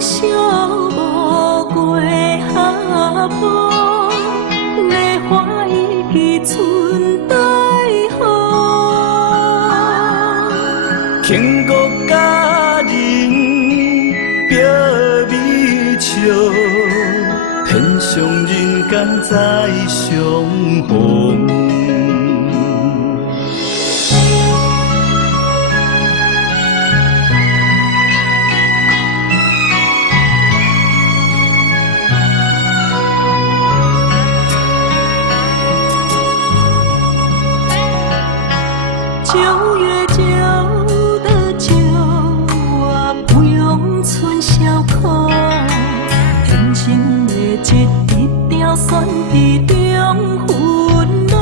寂无过下晡，梨花依稀春大雨。轻国佳人表美笑，天上人间再相逢。九月九的九啊，不用春宵苦，天晴的一条线在中分落。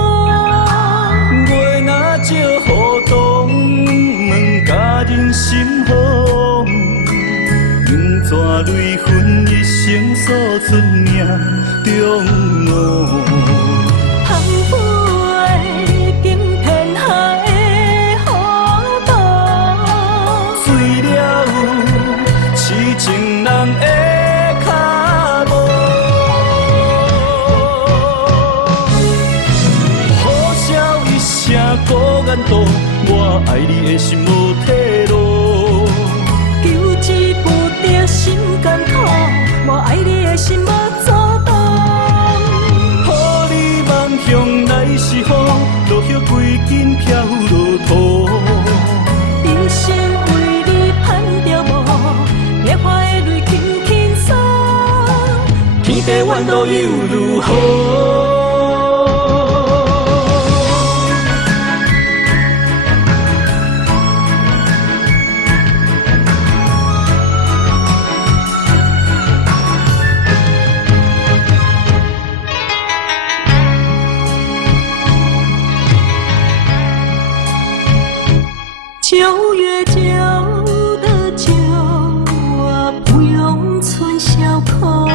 月若照雨冬，问佳人心风。银纸泪痕一生诉出命中梦。情人的脚步，呼啸一声孤雁渡，我爱你的心无退路。求之不得心艰苦，我爱你的心无阻挡。予你梦向来是雨，落叶归根飘落土。一生为你盼着无，烈花的泪轻轻洒，天地怨路又如何？九月九的九啊，不用春宵苦，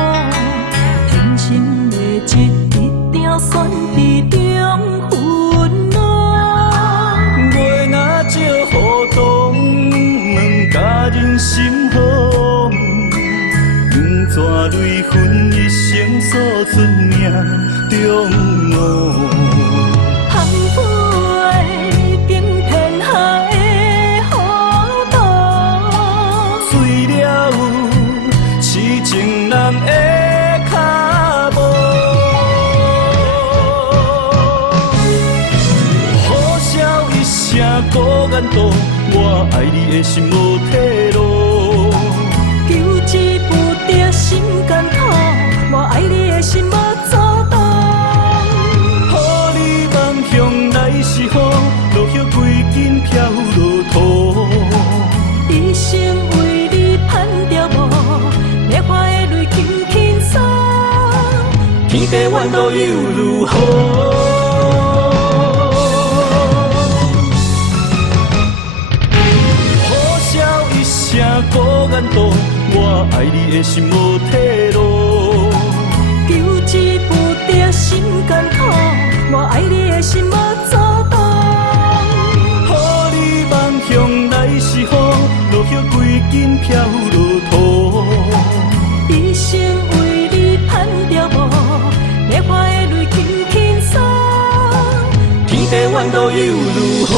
天晴的一条线在中分落。月若照雨冬，问佳人心风。银纸泪痕一生诉出命中梦。情人的脚步，呼啸一声孤雁渡，我爱你的心无退路。求之不得心艰苦，我爱你的心无阻挡。予你梦向来是雨，落叶归根飘落土。一生为你盼着无，烈花的泪轻轻洒，天地怨路又如何？呼啸一声孤雁渡，我爱你的心无退路。求之不得心艰苦，我爱你的心无阻挡。予你梦向来是雨，落叶归根飘落土。一生为你盼着无，烈花的泪轻轻洒，天地怨路又如何？